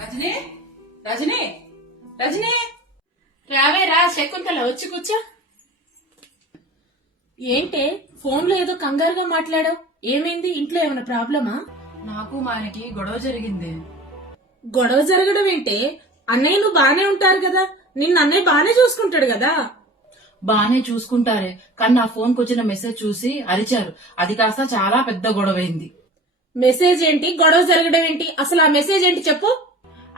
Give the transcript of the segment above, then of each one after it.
రజనీ రజనీ రజనీ రావే రా శకుంతల, వచ్చి కూర్చో. ఏంటే ఫోన్లో ఏదో కంగారుగా మాట్లాడావు? ఏమైంది? ఇంట్లో ఏమైనా ప్రాబ్లమా? నాకు మా ఆయనకి గొడవ జరిగింది. గొడవ జరగడం ఏంటే? అన్నయ్య నువ్వు బానే ఉంటారు కదా, నిన్ను అన్నయ్య బానే చూసుకుంటాడు కదా. బానే చూసుకుంటారే, కానీ నా ఫోన్ కు వచ్చిన మెసేజ్ చూసి అరిచారు. అది కాస్త చాలా పెద్ద గొడవైంది. మెసేజ్ ఏంటి, గొడవ జరగడం ఏంటి? అసలు ఆ మెసేజ్ ఏంటి చెప్పు.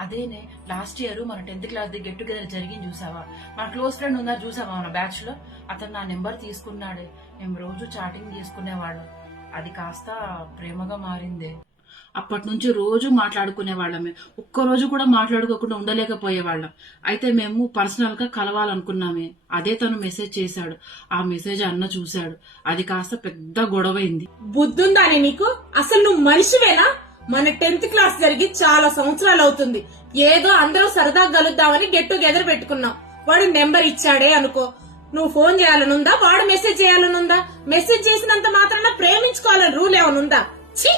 అదేనే, లాస్ట్ ఇయర్ మన 10th class the get together జరిగింది చూసావా? మన క్లోజ్ ఫ్రెండ్ ఉన్నారు చూసావా మన బ్యాచ్ లో? అతను నా నెంబర్ తీసుకున్నాడే. మేము రోజు చాటింగ్ చేసుకునేవాళ్ళం. అది కాస్త ప్రేమగా మారిందే. అప్పటి నుంచి రోజు మాట్లాడుకునే వాళ్ళమే. ఒక్కరోజు కూడా మాట్లాడుకోకుండా ఉండలేకపోయేవాళ్ళం. అయితే మేము పర్సనల్ గా కలవాలనుకున్నామే. అదే తను మెసేజ్ చేశాడు. ఆ మెసేజ్ అన్న చూశాడు. అది కాస్త పెద్ద గొడవైంది. బుద్ధుందానే నీకు? అసలు నువ్వు మనిషివేనా? మన 10th క్లాస్ జరిగి చాలా సంవత్సరాలు అవుతుంది. ఏదో అందరూ సరదాగా కలుద్దామని గెట్ టుగెదర్ పెట్టుకున్నాం. వాడు నెంబర్ ఇచ్చాడే అనుకో, నువ్వు ఫోన్ చేయాలనుందా? వాడు మెసేజ్ చేయాలనుందా? మెసేజ్ చేసినంత మాత్రాన ప్రేమించుకోవాలని రూల్ ఏమనుందా? ఛీ,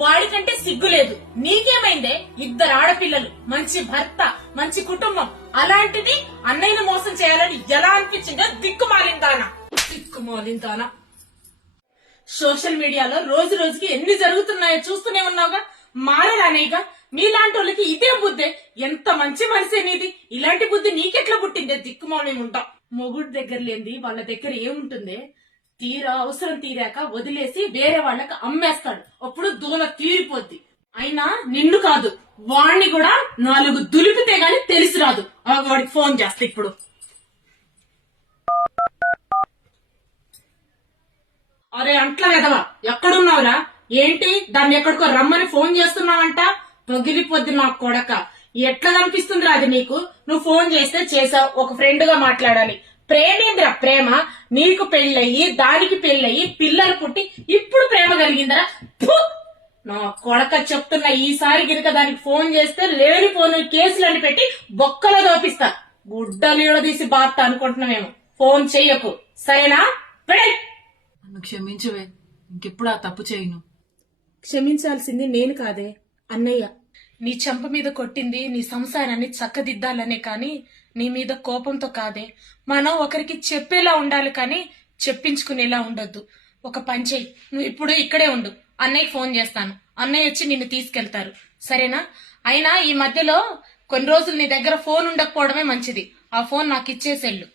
వాడికంటే సిగ్గు లేదు. నీకేమైందే? 2 ఆడపిల్లలు, మంచి భర్త, మంచి కుటుంబం, అలాంటిది అన్నయ్యను మోసం చేయాలని ఎలా అనిపించిందో? దిక్కుమాలిందానా, దిక్కుమాలిందానా. సోషల్ మీడియాలో రోజు రోజుకి ఎన్ని జరుగుతున్నాయో చూస్తూనే ఉన్నావుగా. మారడానేగా మీలాంటి వాళ్ళకి ఇదే బుద్ధే. ఎంత మంచి మనసే నీది. ఇలాంటి బుద్ధి నీకెట్లా పుట్టిందే? దిక్కుమాలి ఉంటా. మొగుడు దగ్గర లేనిది వాళ్ళ దగ్గర ఏముంటుందే? తీరా అవసరం తీరాక వదిలేసి వేరే వాళ్ళకి అమ్మేస్తాడు. అప్పుడు దూల తీరిపోద్ది. అయినా నిన్ను కాదు, వాణ్ణి కూడా 4 దులిపితే గాని తెలిసి రాదు. వాడికి ఫోన్ చేస్తా ఇప్పుడు. అరే అంట్లా కదవా, ఎక్కడున్నావురా? ఏంటి దాన్ని ఎక్కడికో రమ్మని ఫోన్ చేస్తున్నావంట? పగిలిపోద్ది నా కొడక. ఎట్లా కనిపిస్తుందిరా అది నీకు? నువ్వు ఫోన్ చేస్తే చేసావు, ఒక ఫ్రెండ్ గా మాట్లాడాలి. ప్రేమేంద్ర ప్రేమ? నీకు పెళ్ళయి, దానికి పెళ్ళయి, పిల్లలు పుట్టి ఇప్పుడు ప్రేమ కలిగిందరా? నా కొడక చెప్తున్నా, ఈసారి గినక దానికి ఫోన్ చేస్తే లేని ఫోన్ కేసులని పెట్టి బొక్కలో దోపిస్తా. గుడ్డలీడ తీసి బాత్త అనుకుంటున్నామేమో. ఫోన్ చెయ్యకు, సరేనా? నన్ను క్షమించవే, ఇంకెప్పుడు ఆ తప్పు చేయను. క్షమించాల్సింది నేను కాదే, అన్నయ్య. నీ చెంప మీద కొట్టింది నీ సంసారాన్ని చక్కదిద్దాలనే కాని నీ మీద కోపంతో కాదే. మనం ఒకరికి చెప్పేలా ఉండాలి కానీ చెప్పించుకునేలా ఉండొద్దు. ఒక పని చెయ్యి, నువ్వు ఇప్పుడు ఇక్కడే ఉండు, అన్నయ్యకి ఫోన్ చేస్తాను. అన్నయ్య వచ్చి నిన్ను తీసుకెళ్తారు, సరేనా? అయినా ఈ మధ్యలో కొన్ని రోజులు నీ దగ్గర ఫోన్ ఉండకపోవడమే మంచిది. ఆ ఫోన్ నాకు ఇచ్చేసెళ్ళు.